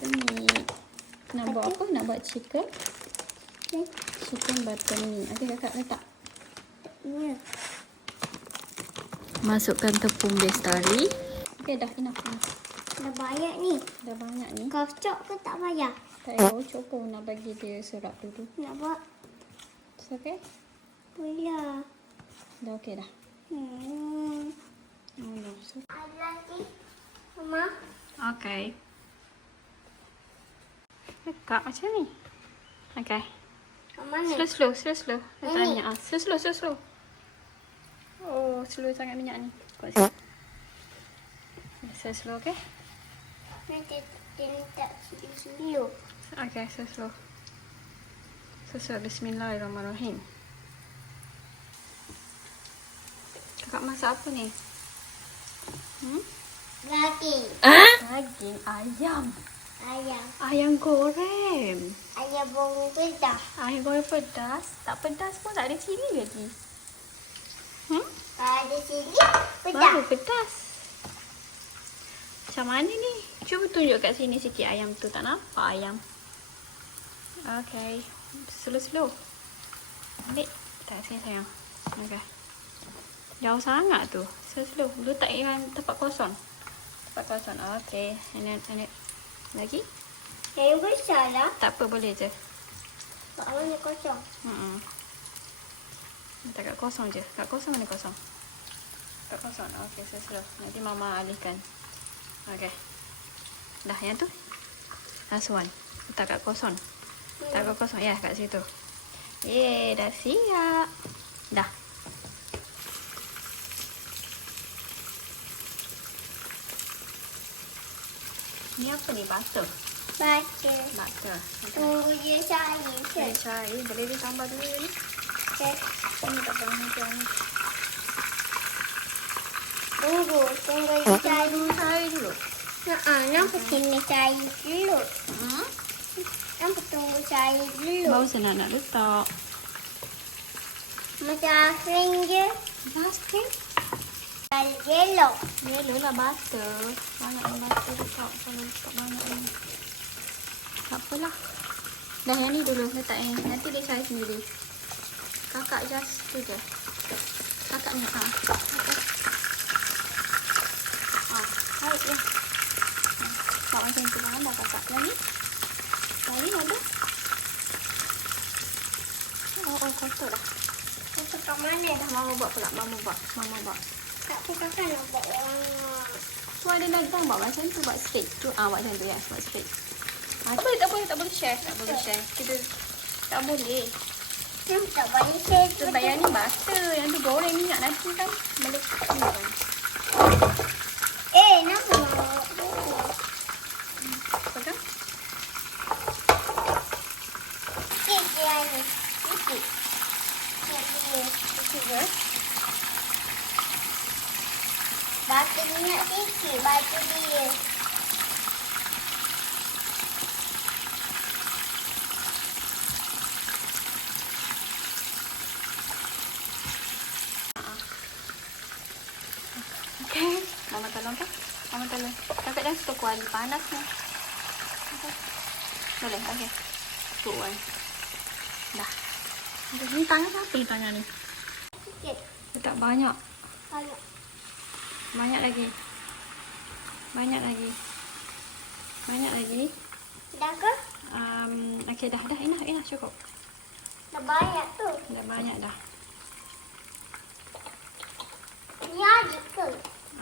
buttermilk. Nak buat apa? Nak buat chicken? Chicken buttermilk. Okey, kakak letak. Ya. Masukkan tepung bestari. Okey, dah enough. Dah banyak ni. Dah banyak ni. Kocok ke tak payah? Tak payah kocok pun, nak bagi dia serap dulu. Nak buat It's okay? pula. Dah okey dah. Oh no. Ada lagi? Mama? Okey. Letak macam ni. Okey. Kat mana? Slow. Letak Ni. minyak. Slow. Oh, slow sangat minyak ni. Kuat sikit. Slow, okey? Nanti dia letak dulu. Okey, slow. Bismillahirrahmanirrahim. Kakak masak apa ni? Daging. Daging ayam. Ayam. Ayam goreng. Ayam bawang pedas. Ayam goreng pedas. Tak pedas pun, tak ada cili lagi. Kalau ada cili, Baru pedas. pedas. Macam mana ni? Cuba tunjuk kat sini sikit ayam tu. Tak nampak ayam. Okey. Slow. Ambil. Tak sini sayang. Okey. Jauh sangat tu. Slow. Letak yang tempat kosong. Okey. Ini. Lagi? Yang besar lah. Tak apa, boleh je. Kat mana kosong? Letak kat kosong je. Kat kosong mana kosong? Kat kosong. Okey, slow. Nanti mama alihkan. Okey. Dah yang tu. Last one. Letak kat kosong. Letak kat kosong. Ya, kat situ. Yeay, dah siap. Dah. Ni apa ni? Butter. Butter. Okay. Tunggu dia cair. Boleh cair. Boleh ditambah dulu ni. Okay. Ini tak pernah macam ni. Tunggu dia cair. Cair dulu. Nampak sini cair dulu. Nampak tunggu cair dulu. Baru senang nak letak. Macam kering je. Basket. Yellow. Yellow lah butter. Banyak yang butter letak. Kalau letak banyak ni. Tak apalah. Dah yang ni dulu letak yang. Nanti dia cair sendiri. Kakak just tu je. Kakak ni. Okay. Tarik je. Buat macam tu kan dah kakak. Yang ni. Yang ni ada. Oh, kotor dah. Itu kat mana dah? Mama buat pula. Mama buat. Tak apa kakak nak buat warna. Tu ada dagang buat macam tu. Buat sikit. Tu buat macam tu ya. Buat sikit. Tak boleh share. Kita tak boleh. Tak banyak saya. Sebab yang ni butter. Yang tu goreng minyak nanti kan. Melekat ni kan. Kenapa mama buat tu? Apa kan? Sikit je yang ni. Sikit. Sikit je. Batu minyak sikit. Batu dia. Okay. Mama tolong kan? Mama tolong. Kakak dah suka kuali panas ni. Okay. Boleh? Okay. Put one. Dah. Ni tangan siapa ni tangan ni? Sikit. Letak banyak. Kalau Banyak lagi. dah ke? Okay dah. Enough cukup. Dah banyak tu. Dah banyak dah. Ni adik ke?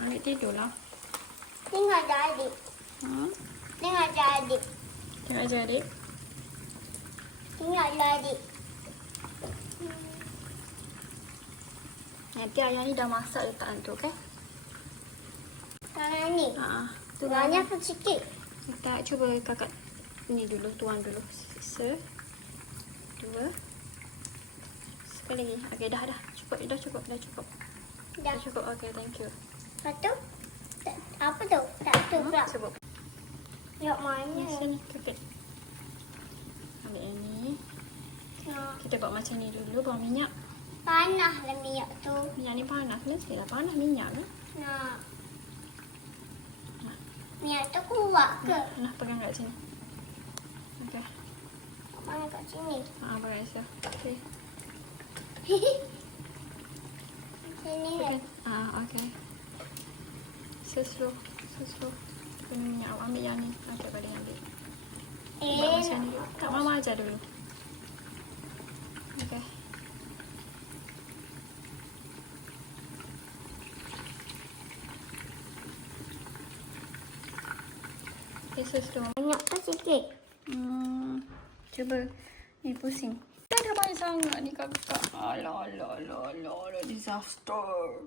Ambil tidur lah. Tengok ada adik. Tengok ada adik. Tengok je adik. Tengok ada adik. Nanti ayam ni dah masak letak tu, okay? Tangan ni. Tu Banyak ke sikit? Letak, cuba kakak ni dulu, tuang dulu. Dua. Sekali lagi. Okay, dah. Cukup. Dah. Cukup, okay, thank you. Lepas tu? Apa tu? Tak tu pula. Cuba. Tengok mana? Sini, kakak. Ambil yang ni. Kita buat macam ni dulu, bawa minyak. Panas lah minyak tu. Minyak ni panas. Mestilah panas minyak kan? Nak. Minyak tu kuat ke? Nah, pegang kat sini. Okay. Mana kat sini? Pegang Aisyah. Okay. Sini Okay. kan? Okay. Slow. Kena minyak. Ambil yang ni. Okay, pada yang ambil. Macam ni. Tak, Mama ajar dulu. Okay. Okay, slow. Banyak ke sikit? Cuba. Ni pusing. Tak ada banyak sangat ni kakak. Alah. Disaster.